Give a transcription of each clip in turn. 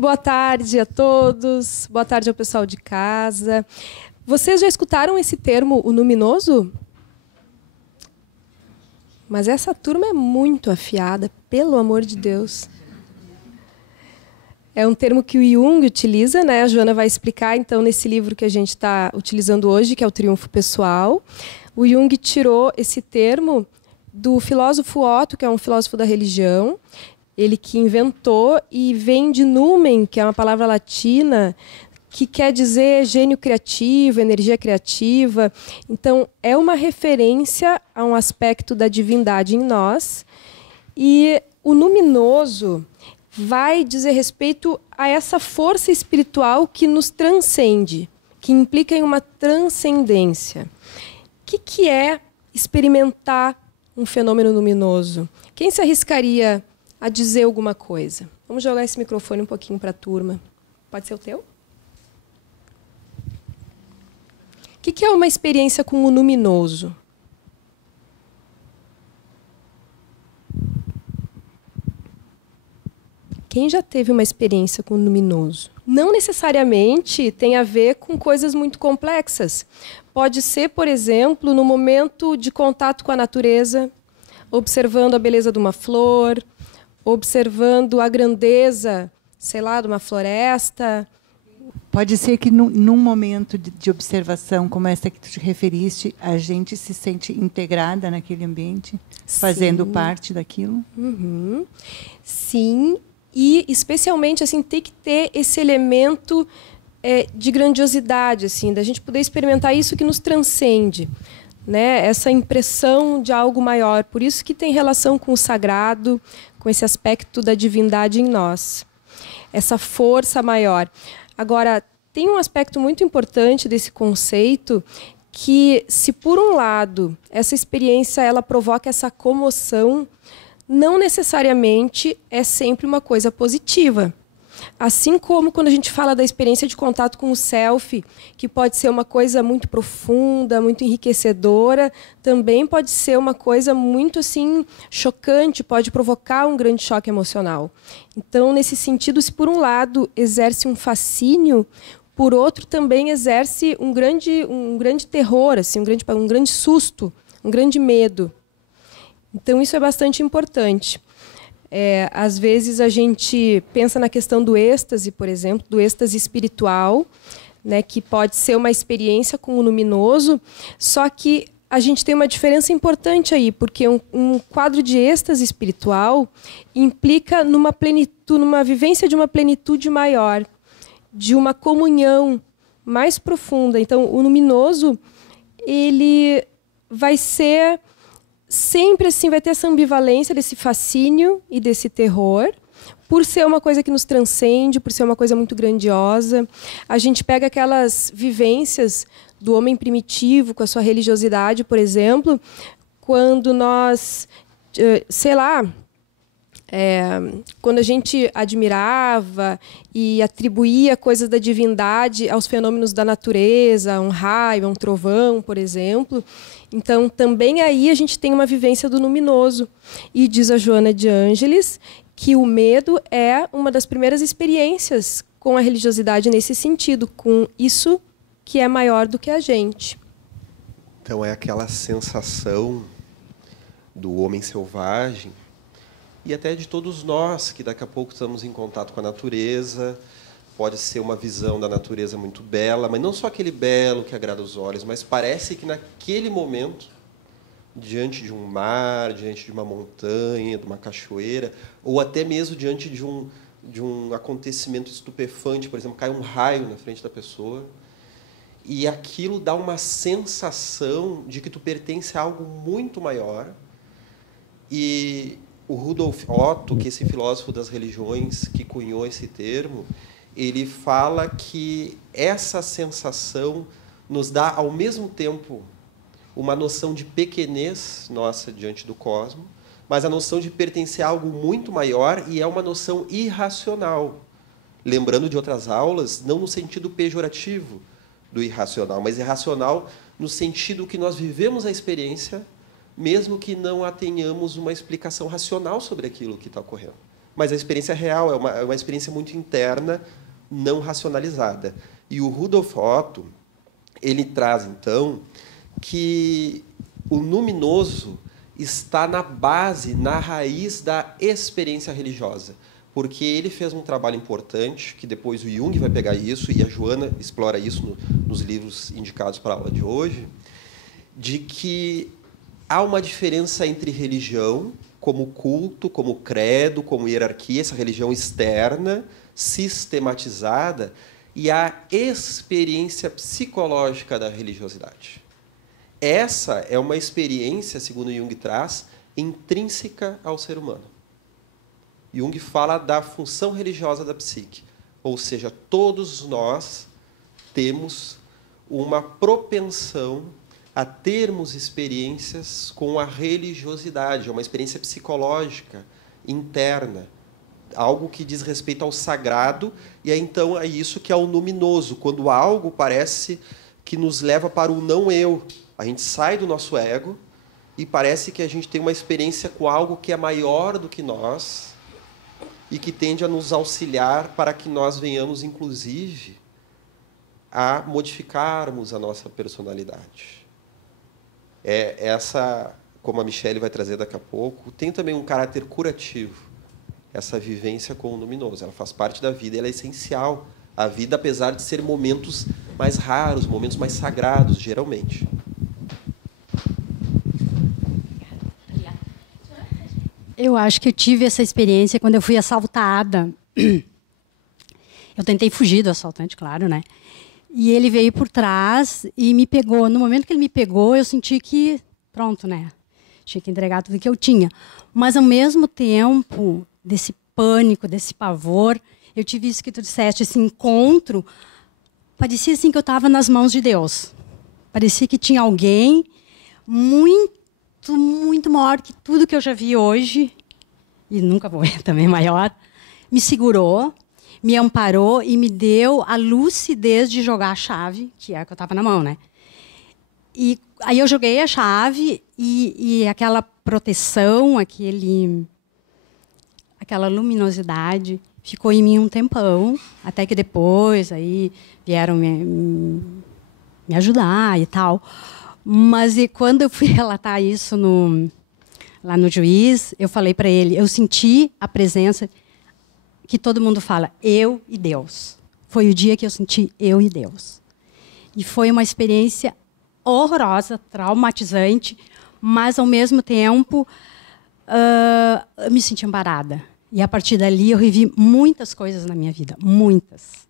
Boa tarde a todos, boa tarde ao pessoal de casa. Vocês já escutaram esse termo, o luminoso? Mas essa turma é muito afiada, pelo amor de Deus. É um termo que o Jung utiliza, né? A Joana vai explicar, então, nesse livro que a gente está utilizando hoje, que é o Triunfo Pessoal. O Jung tirou esse termo do filósofo Otto, que é um filósofo da religião, ele que inventou, e vem de numen, que é uma palavra latina, que quer dizer gênio criativo, energia criativa. Então, é uma referência a um aspecto da divindade em nós. E o luminoso vai dizer respeito a essa força espiritual que nos transcende, que implica em uma transcendência. O que é experimentar um fenômeno luminoso? Quem se arriscaria a dizer alguma coisa? Vamos jogar esse microfone um pouquinho para a turma. Pode ser o teu? O que é uma experiência com o luminoso? Quem já teve uma experiência com o luminoso? Não necessariamente tem a ver com coisas muito complexas. Pode ser, por exemplo, no momento de contato com a natureza, observando a beleza de uma flor, observando a grandeza, sei lá, de uma floresta. Pode ser que num momento de observação como essa que tu te referiste, a gente se sente integrada naquele ambiente, fazendo parte daquilo? Uhum. Sim, e especialmente assim, tem que ter esse elemento de grandiosidade, assim, da gente poder experimentar isso que nos transcende, né? Essa impressão de algo maior. Por isso que tem relação com o sagrado, com esse aspecto da divindade em nós. Essa força maior. Agora, tem um aspecto muito importante desse conceito que, se por um lado essa experiência ela provoca essa comoção, não necessariamente é sempre uma coisa positiva. Assim como quando a gente fala da experiência de contato com o self, que pode ser uma coisa muito profunda, muito enriquecedora, também pode ser uma coisa muito assim chocante, pode provocar um grande choque emocional. Então, nesse sentido, se por um lado exerce um fascínio, por outro também exerce um grande terror, assim, um grande susto, um grande medo. Então, isso é bastante importante. Às vezes a gente pensa na questão do êxtase, por exemplo, do êxtase espiritual, né, que pode ser uma experiência com o luminoso, só que a gente tem uma diferença importante aí, porque um quadro de êxtase espiritual implica numa plenitude, numa vivência de uma plenitude maior, de uma comunhão mais profunda. Então, o luminoso, ele vai ser sempre assim, vai ter essa ambivalência desse fascínio e desse terror, por ser uma coisa que nos transcende, por ser uma coisa muito grandiosa. A gente pega aquelas vivências do homem primitivo com a sua religiosidade, por exemplo, quando nós, sei lá, quando a gente admirava e atribuía coisas da divindade aos fenômenos da natureza, a um raio, a um trovão, por exemplo. Então, também aí a gente tem uma vivência do luminoso. E diz a Joana de Ângeles que o medo é uma das primeiras experiências com a religiosidade nesse sentido, com isso que é maior do que a gente. Então, é aquela sensação do homem selvagem, e até de todos nós, que daqui a pouco estamos em contato com a natureza. Pode ser uma visão da natureza muito bela, mas não só aquele belo que agrada os olhos, mas parece que naquele momento, diante de um mar, diante de uma montanha, de uma cachoeira, ou até mesmo diante de um acontecimento estupefante, por exemplo, cai um raio na frente da pessoa, e aquilo dá uma sensação de que tu pertence a algo muito maior. E o Rudolf Otto, que é esse filósofo das religiões que cunhou esse termo, ele fala que essa sensação nos dá, ao mesmo tempo, uma noção de pequenez nossa diante do cosmos, mas a noção de pertencer a algo muito maior, e é uma noção irracional. Lembrando de outras aulas, não no sentido pejorativo do irracional, mas irracional no sentido que nós vivemos a experiência, mesmo que não a tenhamos uma explicação racional sobre aquilo que está ocorrendo. mas a experiência real é uma experiência muito interna, não racionalizada. E o Rudolf Otto, ele traz, então, que o luminoso está na base, na raiz da experiência religiosa. Porque ele fez um trabalho importante, que depois o Jung vai pegar isso, e a Joana explora isso nos livros indicados para a aula de hoje, de que há uma diferença entre religião, como culto, como credo, como hierarquia, essa religião externa, sistematizada, e a experiência psicológica da religiosidade. Essa é uma experiência, segundo Jung traz, intrínseca ao ser humano. Jung fala da função religiosa da psique, ou seja, todos nós temos uma propensão a termos experiências com a religiosidade, uma experiência psicológica interna, algo que diz respeito ao sagrado, e então é isso que é o luminoso, quando algo parece que nos leva para o não eu. A gente sai do nosso ego e parece que a gente tem uma experiência com algo que é maior do que nós e que tende a nos auxiliar para que nós venhamos, inclusive, a modificarmos a nossa personalidade. Essa, como a Michelle vai trazer daqui a pouco, tem também um caráter curativo, essa vivência com o luminoso. Ela faz parte da vida, ela é essencial à vida, apesar de ser momentos mais raros, momentos mais sagrados, geralmente. Eu acho que eu tive essa experiência quando eu fui assaltada. Eu tentei fugir do assaltante, claro, né? E ele veio por trás e me pegou. No momento que ele me pegou, eu senti que, pronto, né? Tinha que entregar tudo que eu tinha. Mas, ao mesmo tempo, desse pânico, desse pavor, eu tive isso que tu disseste, esse encontro. Parecia assim que eu estava nas mãos de Deus. Parecia que tinha alguém muito maior que tudo que eu já vi hoje, e nunca vou ver também maior, me segurou, me amparou e me deu a lucidez de jogar a chave, que é a que eu estava na mão, né? E aí eu joguei a chave e aquela proteção, aquela luminosidade ficou em mim um tempão, até que depois aí vieram me ajudar e tal. Mas e quando eu fui relatar isso lá no juiz, eu falei para ele, eu senti a presença que todo mundo fala, eu e Deus. Foi o dia que eu senti eu e Deus. E foi uma experiência horrorosa, traumatizante, mas, ao mesmo tempo, eu me senti amparada. E, a partir dali, eu revi muitas coisas na minha vida, muitas.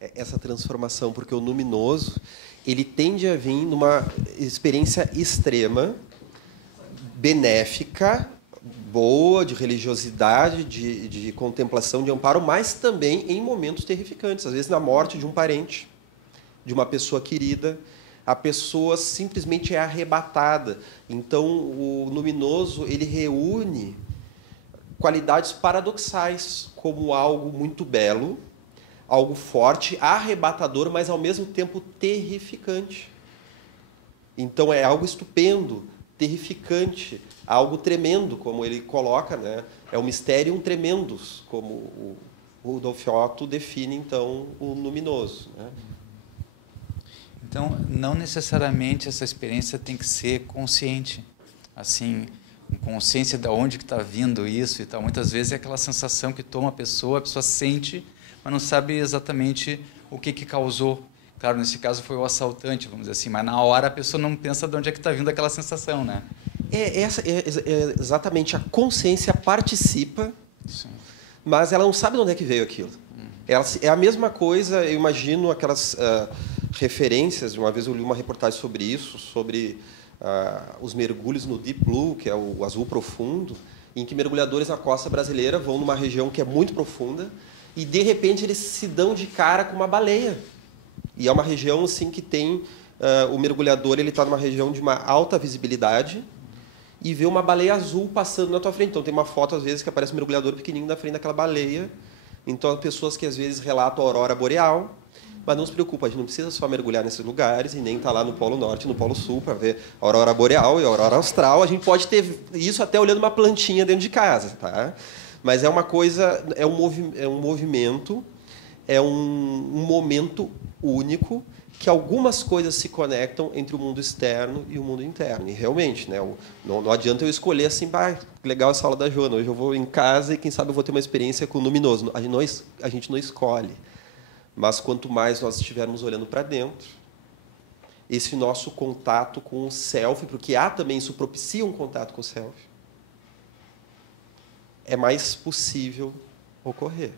Essa transformação, porque o luminoso, ele tende a vir numa experiência extrema, benéfica, boa, de religiosidade, de contemplação, de amparo, mas também em momentos terrificantes, às vezes na morte de um parente, de uma pessoa querida, a pessoa simplesmente é arrebatada. Então, o luminoso, ele reúne qualidades paradoxais, como algo muito belo, algo forte, arrebatador, mas, ao mesmo tempo, terrificante. Então, é algo estupendo, terrificante, algo tremendo, como ele coloca, né? É um mysterium tremendus, como o Rudolf Otto define, então, o luminoso, né? Então, não necessariamente essa experiência tem que ser consciente, assim, consciência de onde que está vindo isso e tal. Muitas vezes é aquela sensação que toma a pessoa sente, mas não sabe exatamente o que causou. Claro, nesse caso foi o assaltante, vamos dizer assim, mas na hora a pessoa não pensa de onde é que está vindo aquela sensação, né? Exatamente, a consciência participa, sim, mas ela não sabe de onde é que veio aquilo. É a mesma coisa, eu imagino aquelas referências, uma vez eu li uma reportagem sobre isso, sobre os mergulhos no Deep Blue, que é o azul profundo, em que mergulhadores na costa brasileira vão numa região que é muito profunda e, de repente, eles se dão de cara com uma baleia. E é uma região assim, que tem... o mergulhador está numa região de uma alta visibilidade e vê uma baleia azul passando na tua frente. Então, tem uma foto, às vezes, que aparece um mergulhador pequenininho na frente daquela baleia. Então, pessoas que, às vezes, relatam a aurora boreal, mas não se preocupa, a gente não precisa só mergulhar nesses lugares e nem estar lá no Polo Norte e no Polo Sul para ver a aurora boreal e a aurora austral. A gente pode ter isso até olhando uma plantinha dentro de casa, tá? Mas é uma coisa, é um movimento, é um momento único que algumas coisas se conectam entre o mundo externo e o mundo interno. E realmente, né, não adianta eu escolher assim, legal essa aula da Joana, hoje eu vou em casa e quem sabe eu vou ter uma experiência com o luminoso. A gente não escolhe. Mas quanto mais nós estivermos olhando para dentro, esse nosso contato com o self, porque há também, isso propicia um contato com o self, é mais possível ocorrer.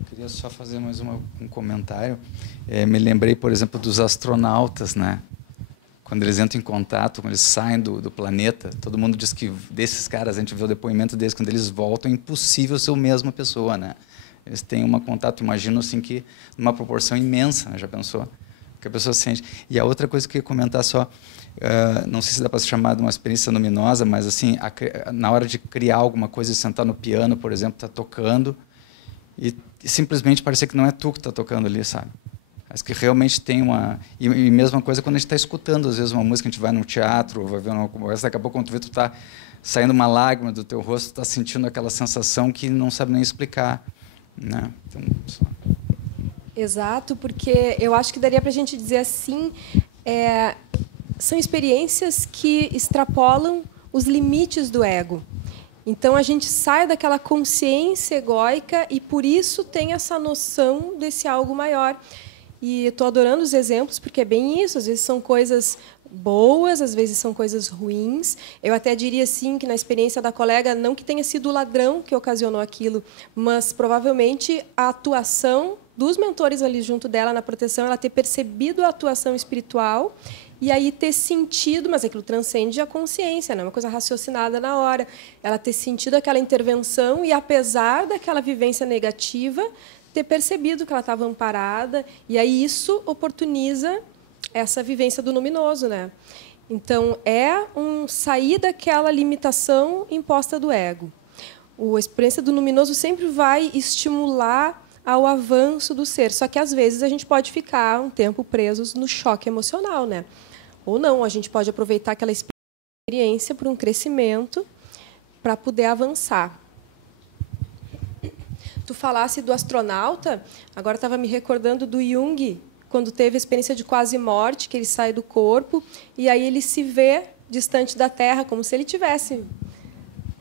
Eu queria só fazer mais um comentário. Me lembrei, por exemplo, dos astronautas, né? Quando eles entram em contato, quando eles saem do planeta, todo mundo diz que desses caras, a gente vê o depoimento deles, quando eles voltam, é impossível ser a mesma pessoa, né? Eles têm um contato, imagino assim, que numa proporção imensa, né? Já pensou? Que a pessoa sente. E a outra coisa que eu ia comentar só, não sei se dá para se chamar de uma experiência luminosa, mas assim, na hora de criar alguma coisa, sentar no piano, por exemplo, tá tocando e simplesmente parecer que não é tu que está tocando ali, sabe? Mas que realmente tem uma... E mesma coisa quando a gente está escutando, às vezes, uma música, a gente vai no teatro, vai ver uma conversa, daqui a pouco, quando tu vê, tu está saindo uma lágrima do teu rosto, tu está sentindo aquela sensação que não sabe nem explicar, né? Então, só... Exato, porque eu acho que daria para a gente dizer assim, são experiências que extrapolam os limites do ego. Então, a gente sai daquela consciência egóica e, por isso, tem essa noção desse algo maior. E estou adorando os exemplos, porque é bem isso. Às vezes são coisas boas, às vezes são coisas ruins. Eu até diria assim que na experiência da colega, não que tenha sido o ladrão que ocasionou aquilo, mas provavelmente a atuação dos mentores ali junto dela na proteção, ela ter percebido a atuação espiritual e aí ter sentido, mas aquilo transcende a consciência, não é uma coisa raciocinada na hora. Ela ter sentido aquela intervenção e, apesar daquela vivência negativa, ter percebido que ela estava amparada, e aí isso oportuniza essa vivência do luminoso, né? Então, é sair daquela limitação imposta do ego. A experiência do luminoso sempre vai estimular ao avanço do ser, só que, às vezes, a gente pode ficar um tempo presos no choque emocional, né? Ou não, a gente pode aproveitar aquela experiência para um crescimento, para poder avançar. Tu falasse do astronauta, agora estava me recordando do Jung, quando teve a experiência de quase morte, que ele sai do corpo, e aí ele se vê distante da Terra, como se ele tivesse,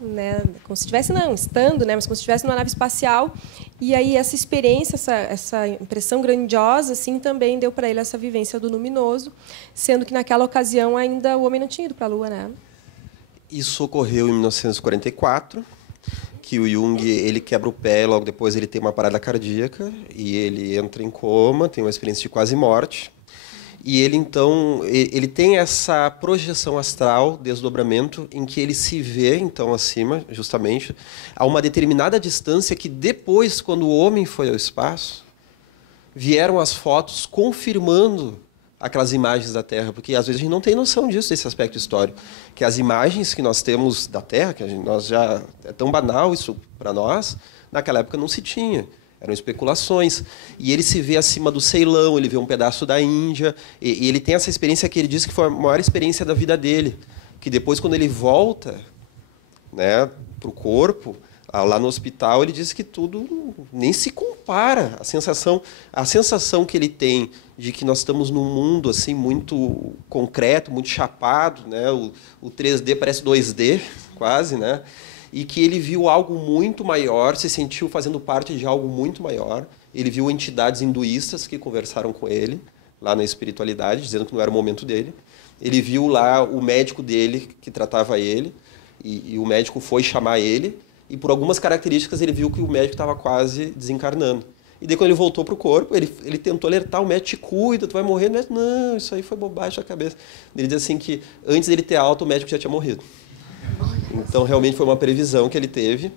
né, como se estivesse, não, estando, né, mas como se estivesse numa nave espacial. E aí essa experiência, essa impressão grandiosa, assim, também deu para ele essa vivência do luminoso, sendo que naquela ocasião ainda o homem não tinha ido para a Lua, né? Isso ocorreu em 1944, que o Jung ele quebra o pé, logo depois ele tem uma parada cardíaca e ele entra em coma, tem uma experiência de quase morte. E ele, então, ele tem essa projeção astral, desdobramento, em que ele se vê, então, acima, justamente, a uma determinada distância que depois, quando o homem foi ao espaço, vieram as fotos confirmando aquelas imagens da Terra, porque às vezes a gente não tem noção disso, desse aspecto histórico, que as imagens que nós temos da Terra, que nós já é tão banal isso para nós, naquela época não se tinha, eram especulações. E ele se vê acima do Ceilão, ele vê um pedaço da Índia, e ele tem essa experiência que ele diz que foi a maior experiência da vida dele, que depois, quando ele volta, né, para o corpo, lá no hospital, ele diz que tudo nem se compara. A sensação que ele tem de que nós estamos num mundo assim muito concreto, muito chapado, né? O 3D parece 2D, quase, né? E que ele viu algo muito maior, se sentiu fazendo parte de algo muito maior. Ele viu entidades hinduístas que conversaram com ele, lá na espiritualidade, dizendo que não era o momento dele. Ele viu lá o médico dele, que tratava ele, e o médico foi chamar ele, e por algumas características ele viu que o médico estava quase desencarnando. E daí, quando ele voltou para o corpo, ele tentou alertar, o médico te cuida, tu vai morrer. O médico, não, isso aí foi bobagem da cabeça. Ele diz assim que antes dele ter alta, o médico já tinha morrido. Então, realmente foi uma previsão que ele teve.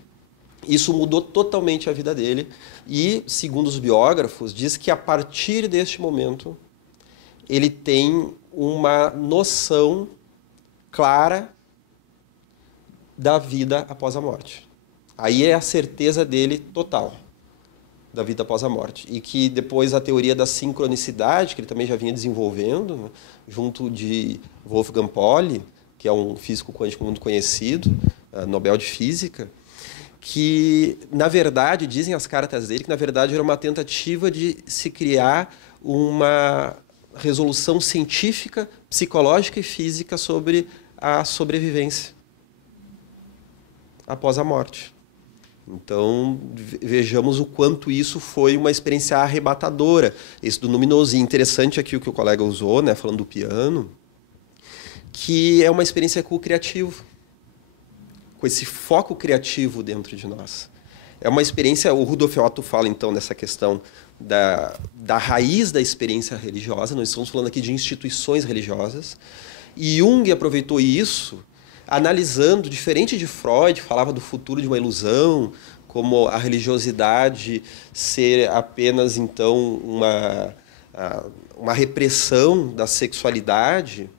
Isso mudou totalmente a vida dele. E, segundo os biógrafos, diz que a partir deste momento, ele tem uma noção clara da vida após a morte. Aí é a certeza dele total da vida após a morte. E que depois a teoria da sincronicidade, que ele também já vinha desenvolvendo, né, junto de Wolfgang Pauli, que é um físico quântico muito conhecido, Nobel de Física, que, na verdade, dizem as cartas dele, que na verdade era uma tentativa de se criar uma resolução científica, psicológica e física sobre a sobrevivência após a morte. Então, vejamos o quanto isso foi uma experiência arrebatadora. Esse do luminoso. E interessante aqui o que o colega usou, né, falando do piano, que é uma experiência com o criativo, com esse foco criativo dentro de nós. É uma experiência, o Rudolf Otto fala, então, nessa questão da raiz da experiência religiosa. Nós estamos falando aqui de instituições religiosas. E Jung aproveitou isso, analisando, diferente de Freud, falava do futuro de uma ilusão, como a religiosidade ser apenas, então, uma repressão da sexualidade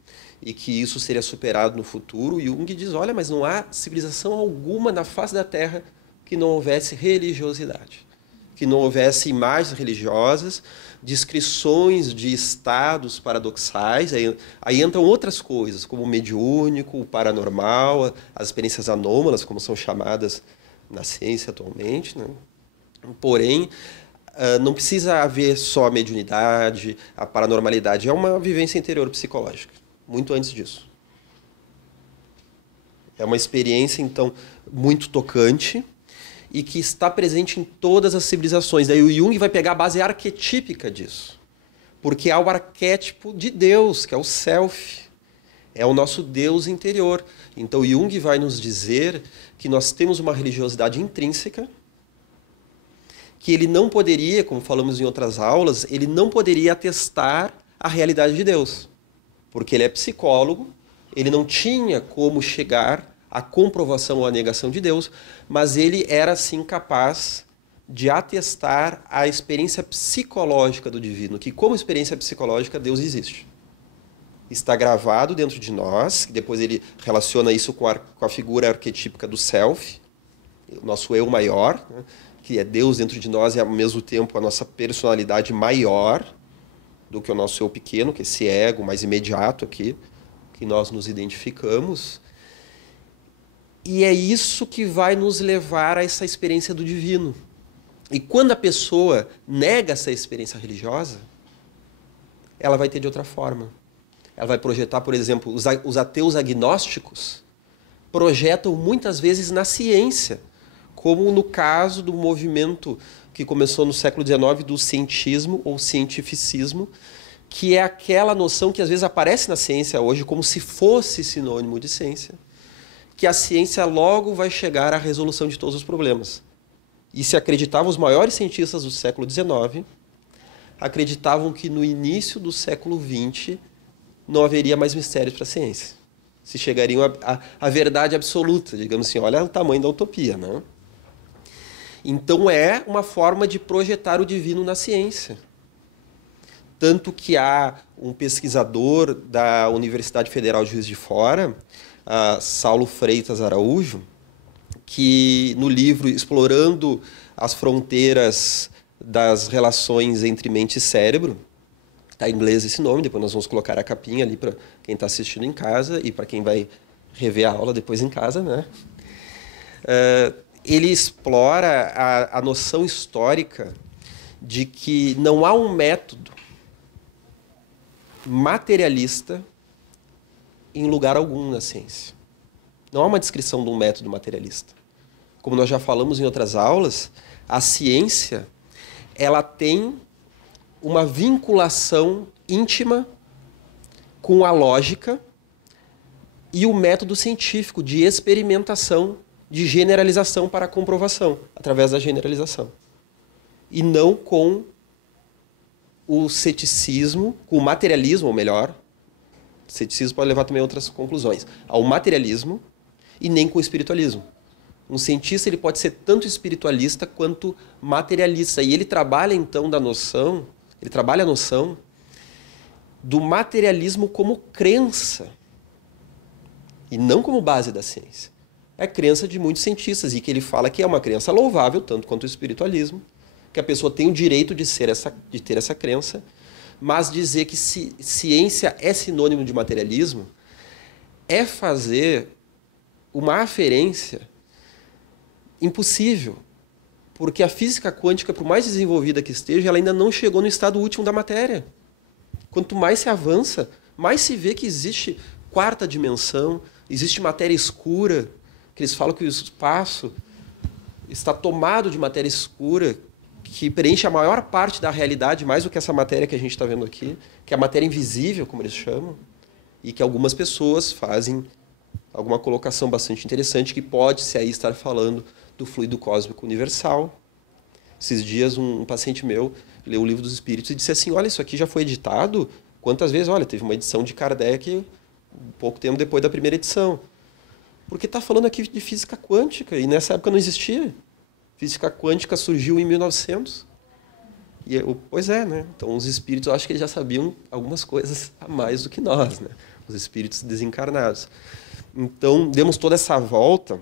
e que isso seria superado no futuro. E Jung diz, olha, mas não há civilização alguma na face da Terra que não houvesse religiosidade, que não houvesse imagens religiosas, descrições de estados paradoxais. Aí entram outras coisas, como o mediúnico, o paranormal, as experiências anômalas, como são chamadas na ciência atualmente, né? Porém, não precisa haver só a mediunidade, a paranormalidade. É uma vivência interior psicológica, muito antes disso. É uma experiência, então, muito tocante e que está presente em todas as civilizações. Daí o Jung vai pegar a base arquetípica disso, porque há o arquétipo de Deus, que é o self, é o nosso Deus interior. Então Jung vai nos dizer que nós temos uma religiosidade intrínseca, que ele não poderia, como falamos em outras aulas, ele não poderia atestar a realidade de Deus, porque ele é psicólogo, ele não tinha como chegar à comprovação ou à negação de Deus, mas ele era, sim, capaz de atestar a experiência psicológica do divino, que como experiência psicológica Deus existe. Está gravado dentro de nós, depois ele relaciona isso com a figura arquetípica do self, o nosso eu maior, né, que é Deus dentro de nós e ao mesmo tempo a nossa personalidade maior do que o nosso eu pequeno, que é esse ego mais imediato aqui, que nós nos identificamos. E é isso que vai nos levar a essa experiência do divino. E quando a pessoa nega essa experiência religiosa, ela vai ter de outra forma. Ela vai projetar, por exemplo, os ateus agnósticos projetam muitas vezes na ciência, como no caso do movimento que começou no século XIX do cientismo ou cientificismo, que é aquela noção que às vezes aparece na ciência hoje como se fosse sinônimo de ciência, que a ciência logo vai chegar à resolução de todos os problemas. E se acreditavam os maiores cientistas do século XIX, acreditavam que no início do século XX não haveria mais mistérios para a ciência. Se chegariam à verdade absoluta, digamos assim, olha o tamanho da utopia, né? Então é uma forma de projetar o divino na ciência. Tanto que há um pesquisador da Universidade Federal de Juiz de Fora, Saulo Freitas Araújo, que no livro Explorando as Fronteiras das Relações entre Mente e Cérebro, está em inglês esse nome, depois nós vamos colocar a capinha ali para quem está assistindo em casa e para quem vai rever a aula depois em casa, né? Ele explora a noção histórica de que não há um método materialista em lugar algum na ciência. Não há uma descrição de um método materialista. Como nós já falamos em outras aulas, a ciência ela tem uma vinculação íntima com a lógica e o método científico de experimentação, de generalização para a comprovação, através da generalização. E não com o ceticismo, com o materialismo, ou melhor, o ceticismo pode levar também a outras conclusões, ao materialismo e nem com o espiritualismo. Um cientista ele pode ser tanto espiritualista quanto materialista, e ele trabalha então ele trabalha a noção do materialismo como crença e não como base da ciência. É a crença de muitos cientistas e que ele fala que é uma crença louvável, tanto quanto o espiritualismo, que a pessoa tem o direito de ter essa crença, mas dizer que ciência é sinônimo de materialismo é fazer uma aferência Impossível. Porque a física quântica, por mais desenvolvida que esteja, ela ainda não chegou no estado último da matéria. Quanto mais se avança, mais se vê que existe quarta dimensão, existe matéria escura, que eles falam que o espaço está tomado de matéria escura, que preenche a maior parte da realidade, mais do que essa matéria que a gente está vendo aqui, que é a matéria invisível, como eles chamam, e que algumas pessoas fazem alguma colocação bastante interessante, que pode-se aí estar falando do fluido cósmico universal. Esses dias um paciente meu leu o Livro dos Espíritos e disse assim, olha, isso aqui já foi editado quantas vezes? Olha, teve uma edição de Kardec pouco tempo depois da primeira edição. Porque está falando aqui de física quântica, e nessa época não existia. Física quântica surgiu em 1900. E pois é, né? Então os espíritos, eu acho que eles já sabiam algumas coisas a mais do que nós, né? Os espíritos desencarnados. Então, demos toda essa volta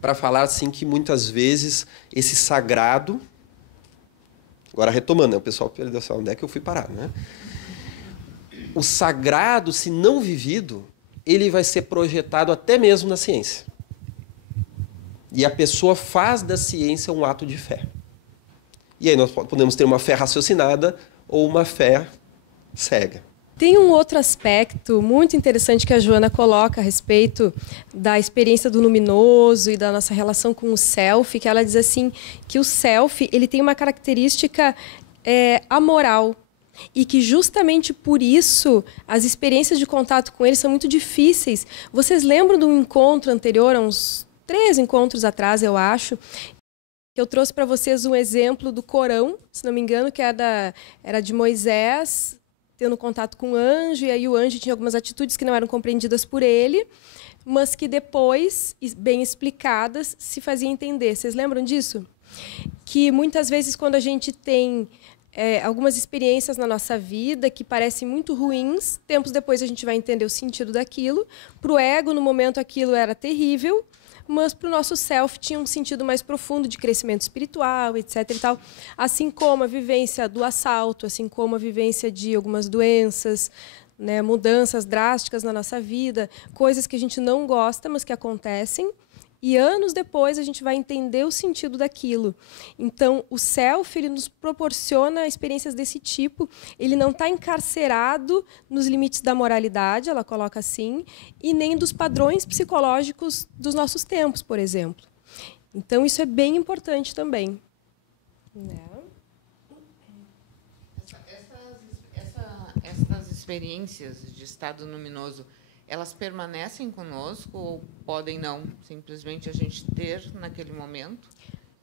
para falar assim que muitas vezes esse sagrado... Agora retomando, né? O pessoal perdeu assim, onde é que eu fui parar, né? O sagrado, se não vivido, ele vai ser projetado até mesmo na ciência. E a pessoa faz da ciência um ato de fé. E aí nós podemos ter uma fé raciocinada ou uma fé cega. Tem um outro aspecto muito interessante que a Joana coloca a respeito da experiência do luminoso e da nossa relação com o self, que ela diz assim, que o self ele tem uma característica amoral. E que justamente por isso as experiências de contato com ele são muito difíceis. Vocês lembram de um encontro anterior, há uns 3 encontros atrás, eu acho, que eu trouxe para vocês um exemplo do Corão, se não me engano, que era de Moisés tendo contato com o anjo, e aí o anjo tinha algumas atitudes que não eram compreendidas por ele, mas que depois, bem explicadas, se fazia entender. Vocês lembram disso? Que muitas vezes quando a gente tem algumas experiências na nossa vida que parecem muito ruins, tempos depois a gente vai entender o sentido daquilo. Para o ego, no momento, aquilo era terrível, mas para o nosso self tinha um sentido mais profundo de crescimento espiritual, etc. e tal. Assim como a vivência do assalto, assim como a vivência de algumas doenças, né, mudanças drásticas na nossa vida, coisas que a gente não gosta, mas que acontecem. E anos depois a gente vai entender o sentido daquilo. Então, o self ele nos proporciona experiências desse tipo. Ele não está encarcerado nos limites da moralidade, ela coloca assim, e nem dos padrões psicológicos dos nossos tempos, por exemplo. Então, isso é bem importante também. Essas experiências de estado luminoso, elas permanecem conosco ou podem não? Simplesmente a gente ter naquele momento?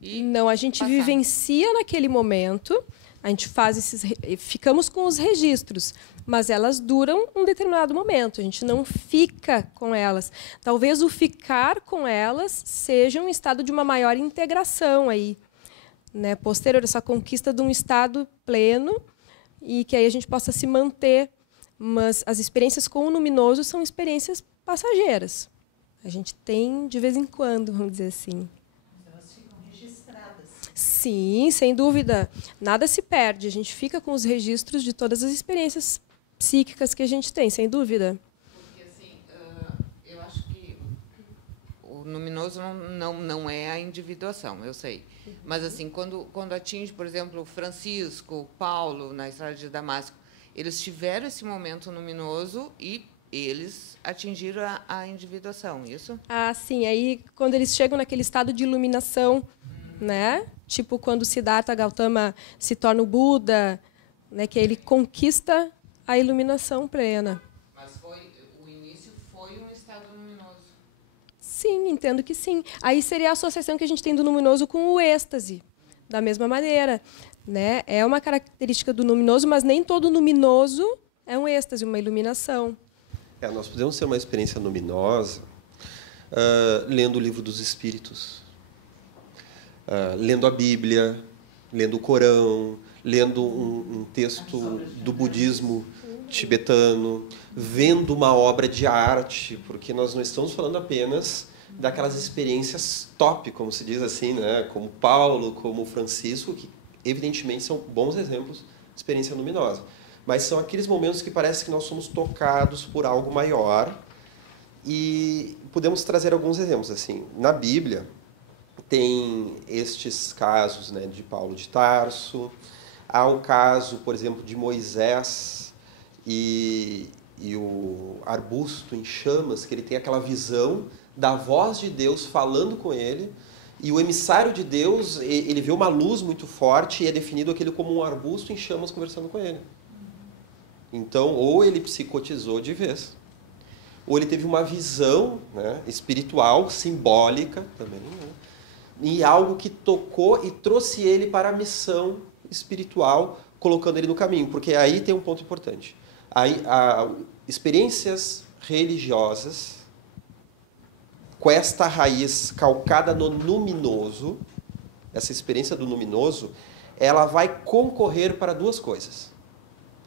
Não, a gente vivencia naquele momento, a gente faz ficamos com os registros, mas elas duram um determinado momento, a gente não fica com elas. Talvez o ficar com elas seja um estado de uma maior integração aí, né, posterior a essa conquista de um estado pleno e que aí a gente possa se manter. Mas as experiências com o luminoso são experiências passageiras. A gente tem de vez em quando, vamos dizer assim. Elas ficam registradas. Sim, sem dúvida. Nada se perde. A gente fica com os registros de todas as experiências psíquicas que a gente tem, sem dúvida. Porque, assim, eu acho que o luminoso não é a individuação, eu sei. Mas, assim, quando atinge, por exemplo, Francisco, Paulo, na Estrada de Damasco, eles tiveram esse momento luminoso e eles atingiram a individuação, isso? Ah, sim. Aí, quando eles chegam naquele estado de iluminação, né? Tipo quando Siddhartha Gautama se torna o Buda, né? Que ele conquista a iluminação plena. Mas o início foi um estado luminoso. Sim, entendo que sim. Aí seria a associação que a gente tem do luminoso com o êxtase, da mesma maneira. Né? É uma característica do luminoso, mas nem todo luminoso é um êxtase, uma iluminação. Nós podemos ter uma experiência luminosa lendo o Livro dos Espíritos, lendo a Bíblia, lendo o Corão, lendo um texto do budismo tibetano, vendo uma obra de arte, porque nós não estamos falando apenas daquelas experiências top, como se diz assim, né? Como Paulo, como Francisco, que evidentemente são bons exemplos de experiência luminosa. Mas são aqueles momentos que parece que nós somos tocados por algo maior. E podemos trazer alguns exemplos. Assim, na Bíblia, tem estes casos, né, de Paulo de Tarso. Há o caso, por exemplo, de Moisés e o arbusto em chamas, que ele tem aquela visão da voz de Deus falando com ele, e o emissário de Deus, ele vê uma luz muito forte e é definido aquele como um arbusto em chamas conversando com ele. Então, ou ele psicotizou de vez, ou ele teve uma visão, né, espiritual, simbólica também, né, e algo que tocou e trouxe ele para a missão espiritual, colocando ele no caminho. Porque aí tem um ponto importante. Aí, experiências religiosas, com esta raiz calcada no luminoso, essa experiência do luminoso, ela vai concorrer para duas coisas.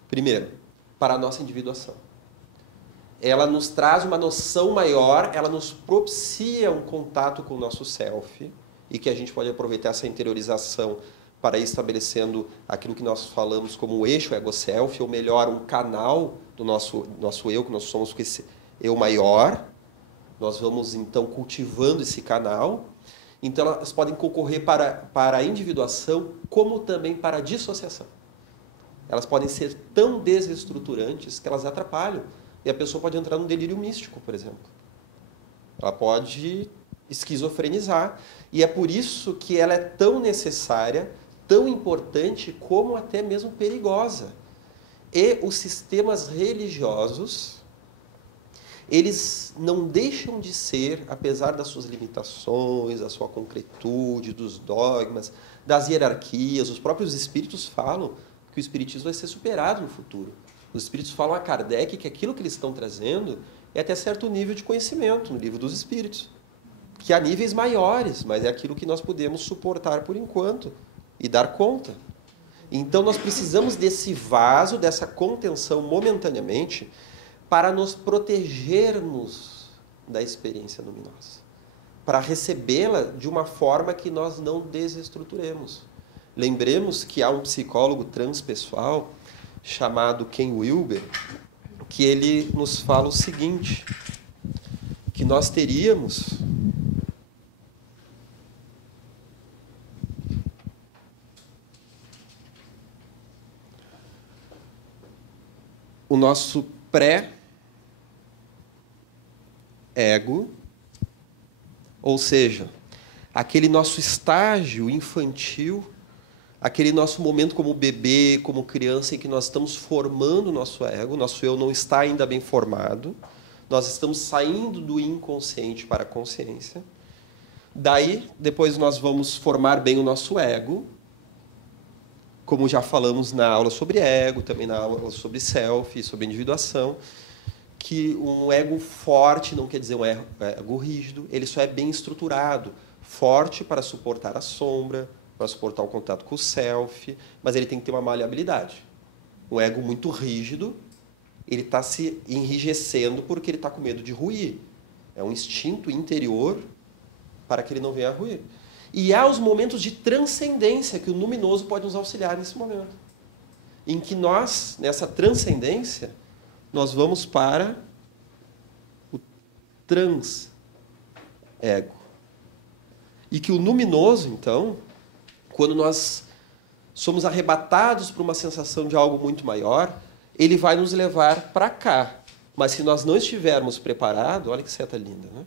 Primeiro, para a nossa individuação. Ela nos traz uma noção maior, ela nos propicia um contato com o nosso self, e que a gente pode aproveitar essa interiorização para ir estabelecendo aquilo que nós falamos como um eixo ego-self, ou melhor, um canal do nosso eu, que nós somos com esse eu maior. Nós vamos, então, cultivando esse canal. Então, elas podem concorrer para a individuação, como também para a dissociação. Elas podem ser tão desestruturantes que elas atrapalham. E a pessoa pode entrar num delírio místico, por exemplo. Ela pode esquizofrenizar. E é por isso que ela é tão necessária, tão importante, como até mesmo perigosa. E os sistemas religiosos, eles não deixam de ser, apesar das suas limitações, da sua concretude, dos dogmas, das hierarquias. Os próprios espíritos falam que o espiritismo vai ser superado no futuro. Os espíritos falam a Kardec que aquilo que eles estão trazendo é até certo nível de conhecimento no livro dos espíritos, que há níveis maiores, mas é aquilo que nós podemos suportar por enquanto e dar conta. Então nós precisamos desse vaso, dessa contenção momentaneamente, para nos protegermos da experiência luminosa, para recebê-la de uma forma que nós não desestruturemos. Lembremos que há um psicólogo transpessoal chamado Ken Wilber, que ele nos fala o seguinte, que nós teríamos o nosso pré-ego, ou seja, aquele nosso estágio infantil, aquele nosso momento como bebê, como criança, em que nós estamos formando o nosso ego, nosso eu não está ainda bem formado, nós estamos saindo do inconsciente para a consciência. Daí, depois nós vamos formar bem o nosso ego, como já falamos na aula sobre ego, também na aula sobre self, sobre individuação, que um ego forte não quer dizer um ego rígido, ele só é bem estruturado, forte para suportar a sombra, para suportar o contato com o self, mas ele tem que ter uma maleabilidade. Um ego muito rígido, ele está se enrijecendo porque ele está com medo de ruir. É um instinto interior para que ele não venha a ruir. E há os momentos de transcendência que o luminoso pode nos auxiliar nesse momento. Em que nós, nessa transcendência, nós vamos para o trans-ego. E que o luminoso, então, quando nós somos arrebatados por uma sensação de algo muito maior, ele vai nos levar para cá. Mas se nós não estivermos preparados, olha que seta linda, né?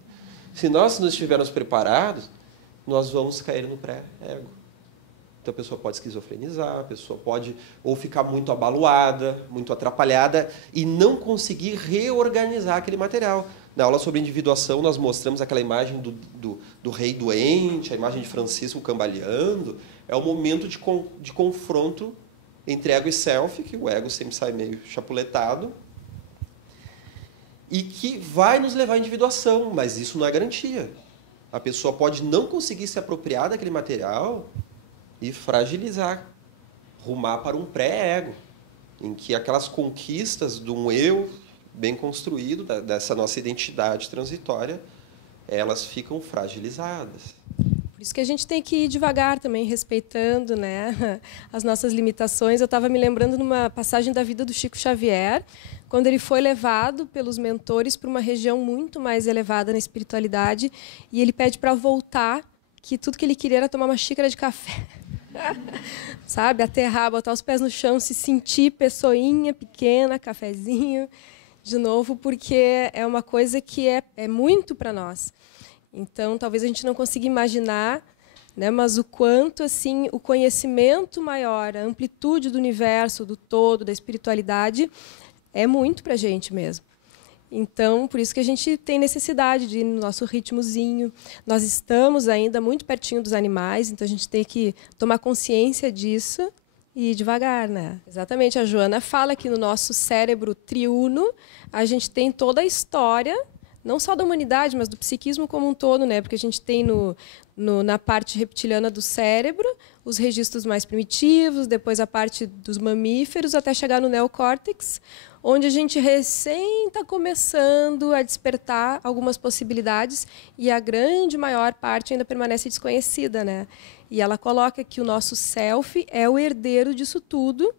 Se nós não estivermos preparados, nós vamos cair no pré-ego. Então a pessoa pode esquizofrenizar, a pessoa pode ou ficar muito abaloada, muito atrapalhada e não conseguir reorganizar aquele material. Na aula sobre individuação, nós mostramos aquela imagem do rei doente, a imagem de Francisco cambaleando. É o momento de confronto entre ego e self, que o ego sempre sai meio chapuletado, e que vai nos levar à individuação, mas isso não é garantia. A pessoa pode não conseguir se apropriar daquele material e fragilizar, rumar para um pré-ego, em que aquelas conquistas de um eu bem construído, dessa nossa identidade transitória, elas ficam fragilizadas. Por isso que a gente tem que ir devagar também, respeitando, né, as nossas limitações. Eu estava me lembrando numa passagem da vida do Chico Xavier, quando ele foi levado pelos mentores para uma região muito mais elevada na espiritualidade, e ele pede para voltar que tudo que ele queria era tomar uma xícara de café. Sabe? Aterrar, botar os pés no chão, se sentir pessoinha pequena, cafezinho, de novo, porque é uma coisa que é muito para nós. Então, talvez a gente não consiga imaginar, né, mas o quanto assim o conhecimento maior, a amplitude do universo, do todo, da espiritualidade, é muito para a gente mesmo. Então, por isso que a gente tem necessidade de ir no nosso ritmozinho. Nós estamos ainda muito pertinho dos animais, então a gente tem que tomar consciência disso e ir devagar, né? Exatamente, a Joana fala que no nosso cérebro triuno a gente tem toda a história, não só da humanidade, mas do psiquismo como um todo, né? Porque a gente tem na parte reptiliana do cérebro os registros mais primitivos, depois a parte dos mamíferos, até chegar no neocórtex, onde a gente recém está começando a despertar algumas possibilidades e a grande maior parte ainda permanece desconhecida, né? E ela coloca que o nosso self é o herdeiro disso tudo,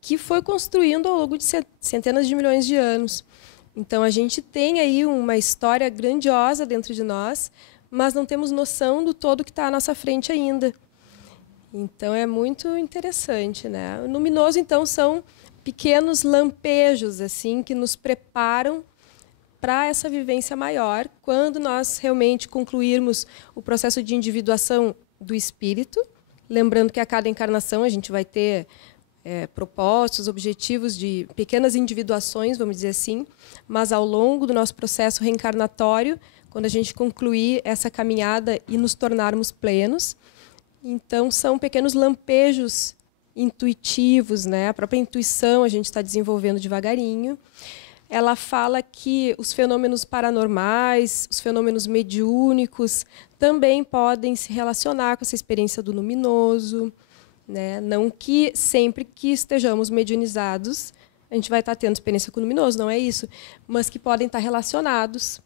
que foi construindo ao longo de centenas de milhões de anos. Então, a gente tem aí uma história grandiosa dentro de nós, mas não temos noção do todo que está à nossa frente ainda. Então, é muito interessante, né? O luminoso, então, são pequenos lampejos assim que nos preparam para essa vivência maior, quando nós realmente concluirmos o processo de individuação do espírito, lembrando que a cada encarnação a gente vai ter propósitos, objetivos de pequenas individuações, vamos dizer assim, mas ao longo do nosso processo reencarnatório, quando a gente concluir essa caminhada e nos tornarmos plenos, então são pequenos lampejos intuitivos, né? A própria intuição a gente está desenvolvendo devagarinho. Ela fala que os fenômenos paranormais, os fenômenos mediúnicos também podem se relacionar com essa experiência do luminoso, né? Não que sempre que estejamos mediunizados a gente vai estar tendo experiência com o luminoso, não é isso, mas que podem estar relacionados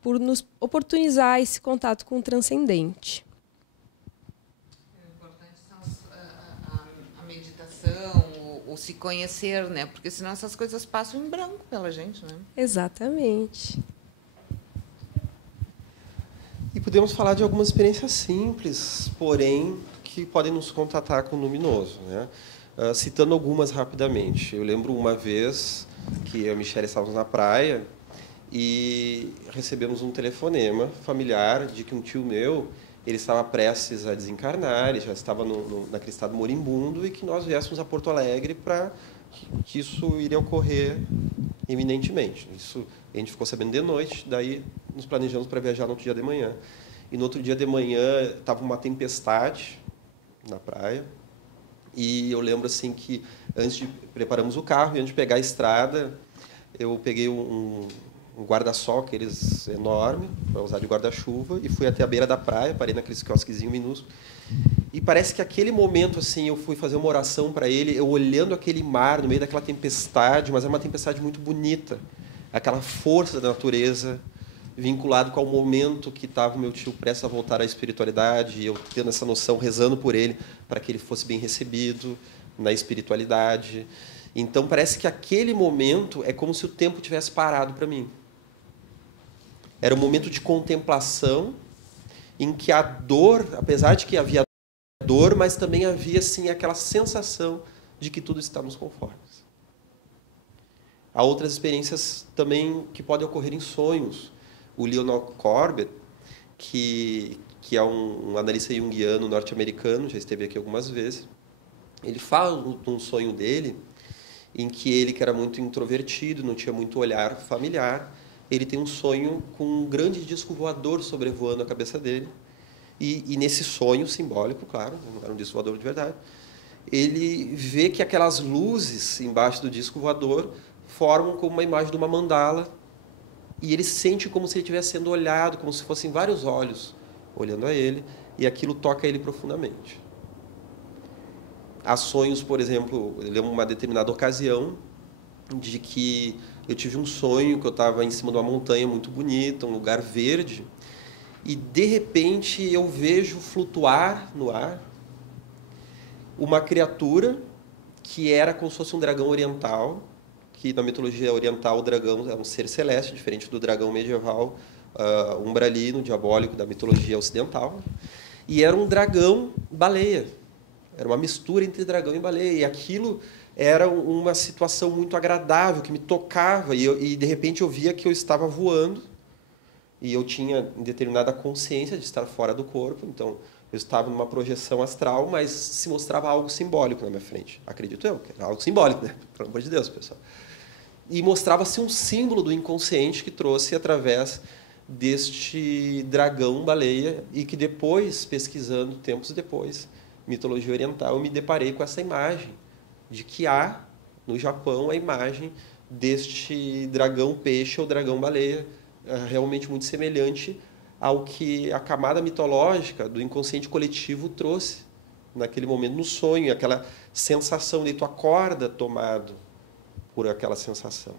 por nos oportunizar esse contato com o transcendente. O se conhecer, né? Porque senão essas coisas passam em branco pela gente, né? Exatamente. E podemos falar de algumas experiências simples, porém, que podem nos contatar com o luminoso, né? Citando algumas rapidamente. Eu lembro uma vez que eu e a Michelle estávamos na praia e recebemos um telefonema familiar de que um tio meu ele estava prestes a desencarnar, ele já estava naquele estado moribundo e que nós viéssemos a Porto Alegre para que isso iria ocorrer iminentemente. Isso a gente ficou sabendo de noite, daí nos planejamos para viajar no outro dia de manhã. E no outro dia de manhã estava uma tempestade na praia e eu lembro assim que antes de preparamos o carro e antes de pegar a estrada, eu peguei um guarda-sol, aqueles enorme, para usar de guarda-chuva, e fui até a beira da praia, parei naqueles quiosquezinho minúsculo. E parece que aquele momento, assim, eu fui fazer uma oração para ele, eu olhando aquele mar no meio daquela tempestade, mas era uma tempestade muito bonita, aquela força da natureza, vinculado com o momento que estava o meu tio prestes a voltar à espiritualidade, e eu tendo essa noção, rezando por ele, para que ele fosse bem recebido na espiritualidade. Então, parece que aquele momento é como se o tempo tivesse parado para mim. Era um momento de contemplação em que a dor, apesar de que havia dor, mas também havia assim, aquela sensação de que tudo está nos conformes. Há outras experiências também que podem ocorrer em sonhos. O Leonard Corbett, que é um analista junguiano norte-americano, já esteve aqui algumas vezes, ele fala num sonho dele, em que ele, que era muito introvertido, não tinha muito olhar familiar, ele tem um sonho com um grande disco voador sobrevoando a cabeça dele. E nesse sonho simbólico, claro, não era um disco voador de verdade, ele vê que aquelas luzes embaixo do disco voador formam como uma imagem de uma mandala e ele sente como se ele estivesse sendo olhado, como se fossem vários olhos olhando a ele, e aquilo toca ele profundamente. Há sonhos, por exemplo, eu lembro uma determinada ocasião de que eu tive um sonho que eu estava em cima de uma montanha muito bonita, um lugar verde, e de repente eu vejo flutuar no ar uma criatura que era como se fosse um dragão oriental, que na mitologia oriental o dragão é um ser celeste, diferente do dragão medieval umbralino, diabólico da mitologia ocidental. E era um dragão-baleia. Era uma mistura entre dragão e baleia. E aquilo era uma situação muito agradável, que me tocava. E de repente, eu via que eu estava voando. E eu tinha determinada consciência de estar fora do corpo. Então, eu estava numa projeção astral, mas se mostrava algo simbólico na minha frente. Acredito eu, que era algo simbólico, né? Pelo amor de Deus, pessoal. E mostrava-se um símbolo do inconsciente que trouxe através deste dragão-baleia e que depois, pesquisando tempos depois, mitologia oriental, eu me deparei com essa imagem de que há, no Japão, a imagem deste dragão-peixe ou dragão-baleia, realmente muito semelhante ao que a camada mitológica do inconsciente coletivo trouxe naquele momento no sonho, aquela sensação de tu acorda tomado por aquela sensação.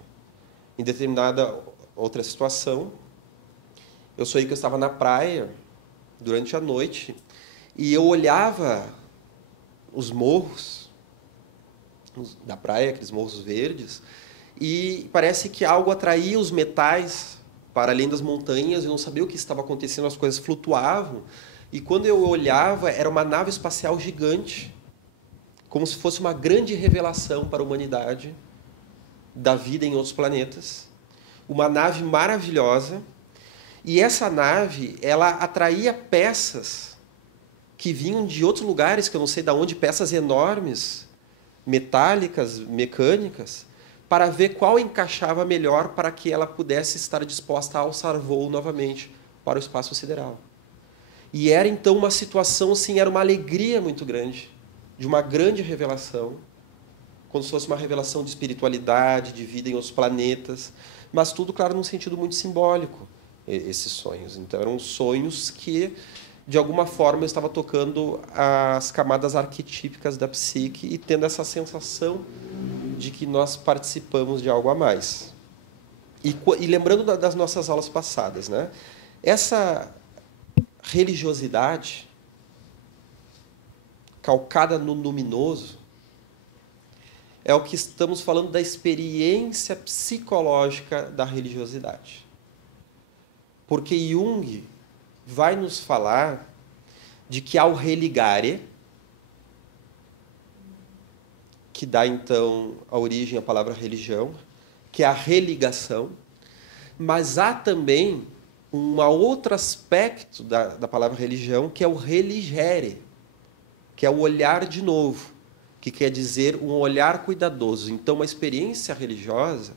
Em determinada outra situação, eu sonhei que eu estava na praia durante a noite e eu olhava os morros da praia, aqueles morros verdes, e parece que algo atraía os metais para além das montanhas. Eu não sabia o que estava acontecendo, as coisas flutuavam. E quando eu olhava, era uma nave espacial gigante, como se fosse uma grande revelação para a humanidade da vida em outros planetas. Uma nave maravilhosa. E essa nave, ela atraía peças que vinham de outros lugares, que eu não sei de onde, peças enormes, metálicas, mecânicas, para ver qual encaixava melhor para que ela pudesse estar disposta a alçar voo novamente para o espaço sideral. E era, então, uma situação, assim, era uma alegria muito grande, de uma grande revelação, como se fosse uma revelação de espiritualidade, de vida em outros planetas, mas tudo, claro, num sentido muito simbólico, esses sonhos. Então, eram sonhos que, de alguma forma, eu estava tocando as camadas arquetípicas da psique e tendo essa sensação de que nós participamos de algo a mais. E lembrando das nossas aulas passadas, né? Essa religiosidade calcada no luminoso é o que estamos falando da experiência psicológica da religiosidade. Porque Jung vai nos falar de que há o religare, que dá, então, a origem à palavra religião, que é a religação, mas há também um outro aspecto da palavra religião, que é o religere, que é o olhar de novo, que quer dizer um olhar cuidadoso. Então, uma experiência religiosa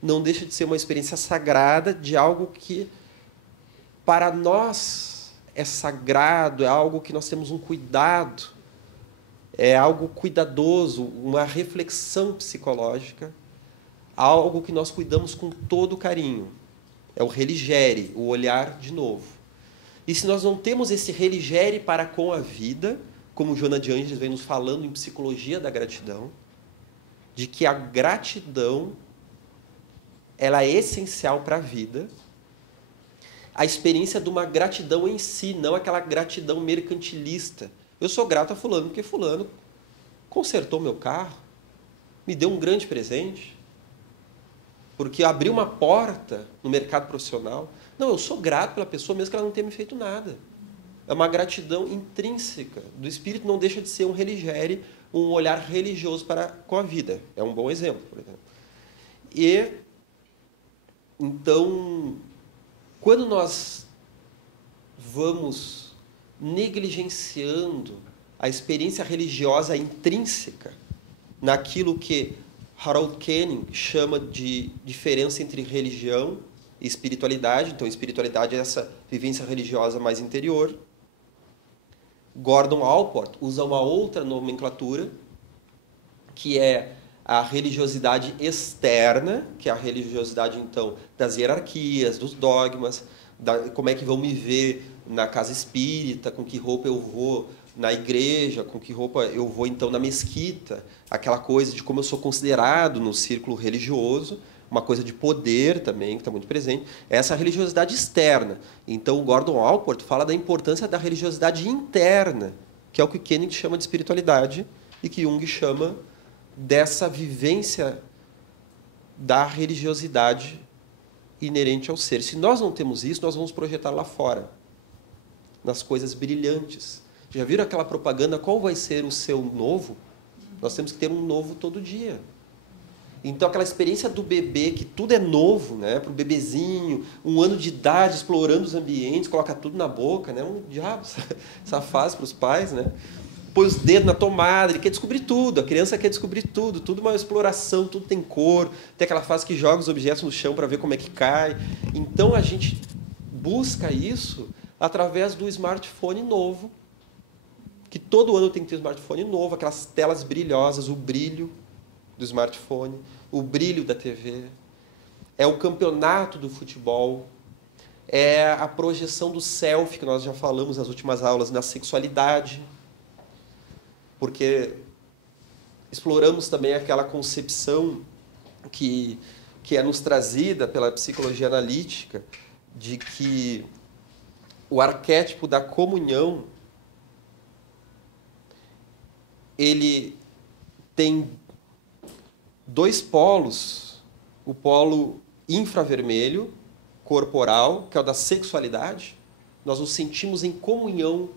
não deixa de ser uma experiência sagrada de algo que, para nós, é sagrado, é algo que nós temos um cuidado, é algo cuidadoso, uma reflexão psicológica, algo que nós cuidamos com todo carinho. É o religere, o olhar de novo. E se nós não temos esse religere para com a vida, como Joana de Ângeles vem nos falando em Psicologia da Gratidão, de que a gratidão ela é essencial para a vida, a experiência de uma gratidão em si, não aquela gratidão mercantilista. Eu sou grato a fulano porque fulano consertou meu carro, me deu um grande presente, porque abriu uma porta no mercado profissional. Não, eu sou grato pela pessoa, mesmo que ela não tenha me feito nada. É uma gratidão intrínseca do espírito, não deixa de ser um religere, um olhar religioso para com a vida. É um bom exemplo, por exemplo. E, então, quando nós vamos negligenciando a experiência religiosa intrínseca naquilo que Harold Koenig chama de diferença entre religião e espiritualidade. Então, espiritualidade é essa vivência religiosa mais interior. Gordon Allport usa uma outra nomenclatura, que é a religiosidade externa, que é a religiosidade, então, das hierarquias, dos dogmas, como é que vão me ver na casa espírita, com que roupa eu vou na igreja, com que roupa eu vou, então, na mesquita, aquela coisa de como eu sou considerado no círculo religioso, uma coisa de poder também, que está muito presente, essa religiosidade externa. Então, o Gordon Allport fala da importância da religiosidade interna, que é o que Koenig chama de espiritualidade e que Jung chama dessa vivência da religiosidade inerente ao ser. Se nós não temos isso, nós vamos projetar lá fora. nas coisas brilhantes. Já viram aquela propaganda, qual vai ser o seu novo? Nós temos que ter um novo todo dia. Então, aquela experiência do bebê, que tudo é novo, né? Para o bebezinho, 1 ano de idade, explorando os ambientes, coloca tudo na boca, né? Um diabo, essa fase para os pais, né? Põe os dedos na tomada, ele quer descobrir tudo, a criança quer descobrir tudo, tudo uma exploração, tudo tem cor, tem aquela fase que joga os objetos no chão para ver como é que cai. Então, a gente busca isso através do smartphone novo, que todo ano tem que ter um smartphone novo, aquelas telas brilhosas, o brilho do smartphone, o brilho da TV, é o campeonato do futebol, é a projeção do selfie, que nós já falamos nas últimas aulas, na sexualidade, porque exploramos também aquela concepção que é nos trazida pela psicologia analítica, de que o arquétipo da comunhão, ele tem 2 polos, o polo infravermelho, corporal, que é o da sexualidade. Nós nos sentimos em comunhão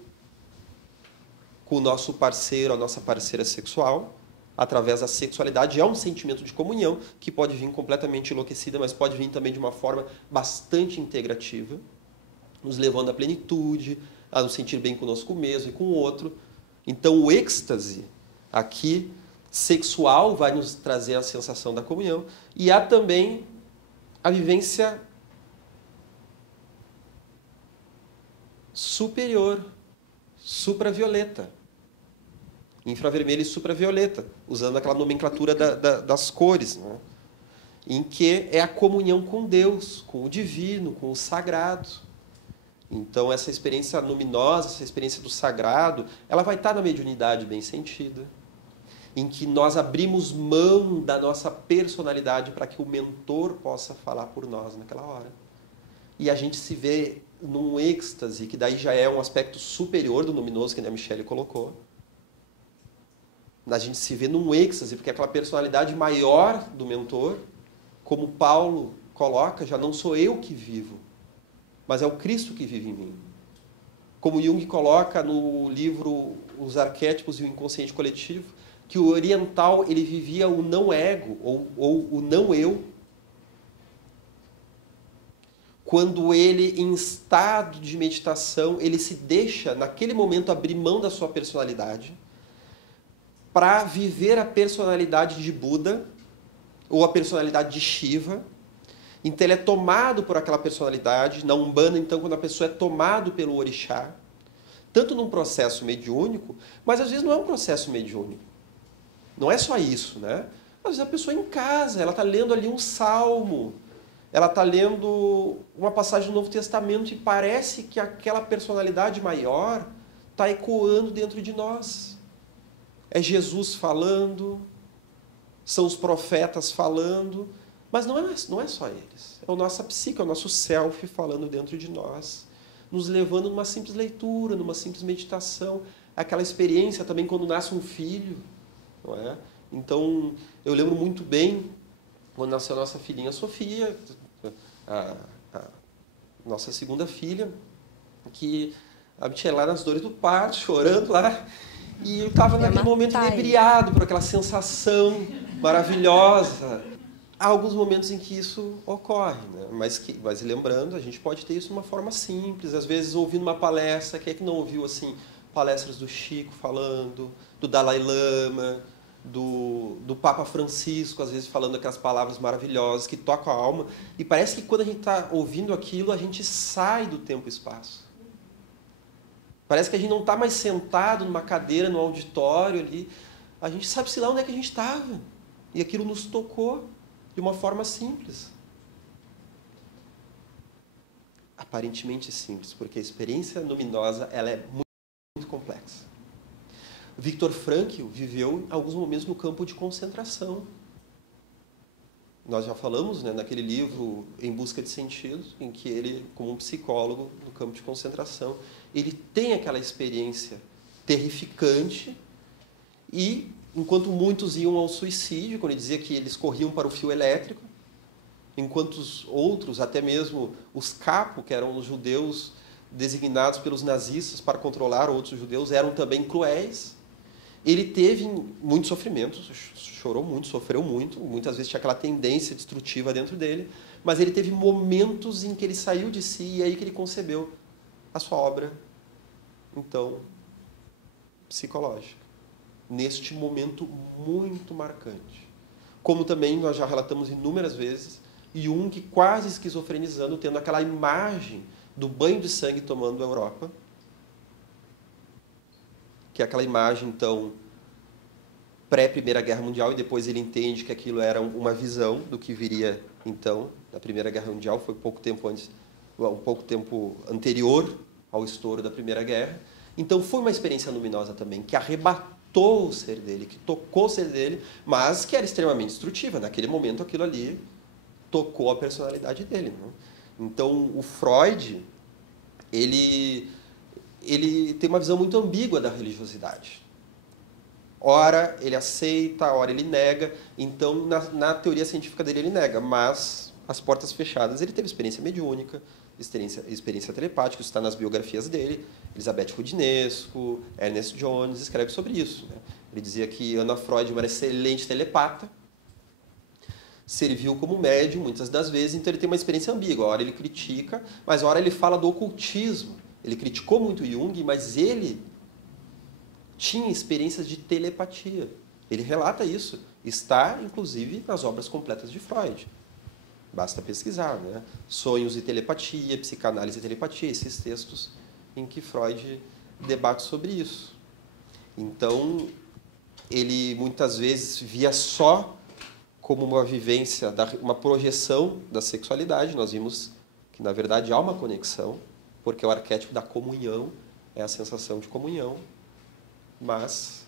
com o nosso parceiro, a nossa parceira sexual, através da sexualidade. É um sentimento de comunhão que pode vir completamente enlouquecida, mas pode vir também de uma forma bastante integrativa, nos levando à plenitude, a nos sentir bem conosco mesmo e com o outro. Então, o êxtase aqui sexual vai nos trazer a sensação da comunhão, e há também a vivência superior, supravioleta, infravermelho e supravioleta, usando aquela nomenclatura das cores, né? Em que é a comunhão com Deus, com o divino, com o sagrado. Então, essa experiência luminosa, essa experiência do sagrado, ela vai estar na mediunidade bem sentida, em que nós abrimos mão da nossa personalidade para que o mentor possa falar por nós naquela hora. E a gente se vê num êxtase, que daí já é um aspecto superior do luminoso, que a Michele colocou. A gente se vê num êxtase, porque aquela personalidade maior do mentor, como Paulo coloca, já não sou eu que vivo, mas é o Cristo que vive em mim. Como Jung coloca no livro Os Arquétipos e o Inconsciente Coletivo, que o oriental ele vivia o não ego, ou o não eu, quando ele, em estado de meditação, ele se deixa, naquele momento, abrir mão da sua personalidade para viver a personalidade de Buda ou a personalidade de Shiva. Então, ele é tomado por aquela personalidade. Na Umbanda, então, quando a pessoa é tomado pelo orixá, tanto num processo mediúnico, mas às vezes não é um processo mediúnico. Não é só isso, né? Às vezes a pessoa em casa, ela está lendo ali um salmo, ela está lendo uma passagem do Novo Testamento e parece que aquela personalidade maior está ecoando dentro de nós. É Jesus falando, são os profetas falando, mas não é só eles. É a nossa psique, é o nosso self falando dentro de nós, nos levando numa simples leitura, numa simples meditação. Aquela experiência também quando nasce um filho, não é? Então, eu lembro muito bem quando nasceu a nossa filhinha Sofia, a nossa segunda filha, que a bicha lá nas dores do parto, chorando lá, e eu estava naquele momento inebriado por aquela sensação maravilhosa. Há alguns momentos em que isso ocorre, né? Mas lembrando, a gente pode ter isso de uma forma simples, às vezes ouvindo uma palestra, quem é que não ouviu assim, palestras do Chico falando, do Dalai Lama, do Papa Francisco, às vezes falando aquelas palavras maravilhosas que tocam a alma, e parece que quando a gente está ouvindo aquilo, a gente sai do tempo e espaço. Parece que a gente não está mais sentado numa cadeira, no auditório ali, a gente sabe-se lá onde é que a gente estava, e aquilo nos tocou de uma forma simples. Aparentemente simples, porque a experiência luminosa ela é muito complexa. Viktor Frankl viveu alguns momentos no campo de concentração. Nós já falamos, né, naquele livro Em Busca de Sentido, em que ele, como um psicólogo no campo de concentração, ele tem aquela experiência terrificante e, enquanto muitos iam ao suicídio, quando ele dizia que eles corriam para o fio elétrico, enquanto os outros, até mesmo os Capo, que eram os judeus designados pelos nazistas para controlar outros judeus eram também cruéis. Ele teve muito sofrimento, chorou muito, sofreu muito, muitas vezes tinha aquela tendência destrutiva dentro dele, mas ele teve momentos em que ele saiu de si e aí que ele concebeu a sua obra, então, psicológica, neste momento muito marcante. Como também nós já relatamos inúmeras vezes, Jung quase esquizofrenizando, tendo aquela imagem do banho de sangue tomando a Europa, que é aquela imagem, então, pré-Primeira Guerra Mundial, e depois ele entende que aquilo era uma visão do que viria, então, da Primeira Guerra Mundial, foi um pouco tempo anterior ao estouro da Primeira Guerra. Então, foi uma experiência luminosa também, que arrebatou o ser dele, que tocou o ser dele, mas que era extremamente destrutiva. Naquele momento, aquilo ali tocou a personalidade dele, né? Então, o Freud, ele tem uma visão muito ambígua da religiosidade. Ora ele aceita, ora ele nega. Então, na teoria científica dele, ele nega, mas as portas fechadas, ele teve experiência mediúnica, experiência telepática, isso está nas biografias dele. Elizabeth Rudinesco, Ernest Jones escreve sobre isso, né? Ele dizia que Anna Freud era excelente telepata, serviu como médium muitas das vezes, então ele tem uma experiência ambígua. A hora ele critica, mas a hora ele fala do ocultismo. Ele criticou muito Jung, mas ele tinha experiências de telepatia. Ele relata isso. Está, inclusive, nas obras completas de Freud. Basta pesquisar, né? Sonhos e telepatia, psicanálise e telepatia, esses textos em que Freud debate sobre isso. Então, ele muitas vezes via só como uma vivência, uma projeção da sexualidade. Nós vimos que, na verdade, há uma conexão, porque o arquétipo da comunhão é a sensação de comunhão, mas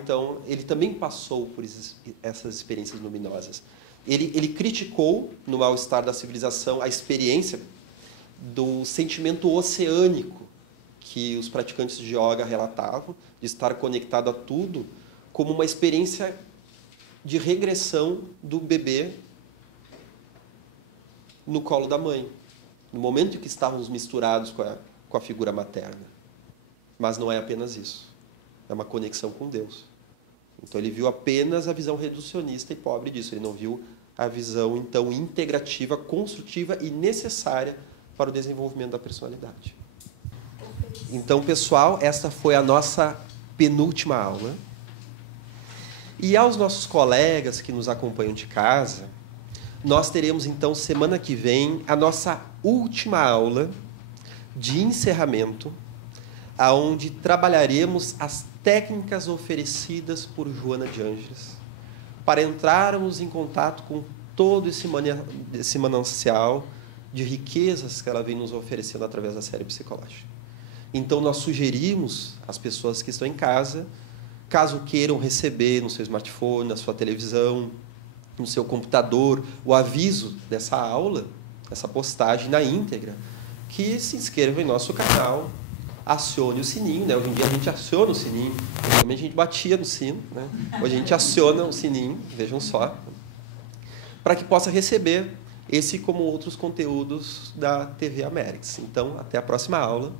então, ele também passou por essas experiências luminosas. Ele criticou, no mal-estar da civilização, a experiência do sentimento oceânico que os praticantes de yoga relatavam, de estar conectado a tudo, como uma experiência de regressão do bebê no colo da mãe, no momento em que estávamos misturados com a figura materna. Mas não é apenas isso. É uma conexão com Deus. Então, ele viu apenas a visão reducionista e pobre disso. Ele não viu a visão, então, integrativa, construtiva e necessária para o desenvolvimento da personalidade. Então, pessoal, esta foi a nossa penúltima aula. E aos nossos colegas que nos acompanham de casa, nós teremos, então, semana que vem, a nossa última aula de encerramento, aonde trabalharemos as técnicas oferecidas por Joana de Ângeles para entrarmos em contato com todo esse manancial de riquezas que ela vem nos oferecendo através da série psicológica. Então, nós sugerimos às pessoas que estão em casa, caso queiram receber no seu smartphone, na sua televisão, no seu computador, o aviso dessa aula, essa postagem na íntegra, que se inscrevam em nosso canal, acione o sininho, né? Hoje em dia a gente aciona o sininho, antigamente a gente batia no sino, né? Hoje a gente aciona o sininho, vejam só, para que possa receber esse como outros conteúdos da TV América. Então, até a próxima aula.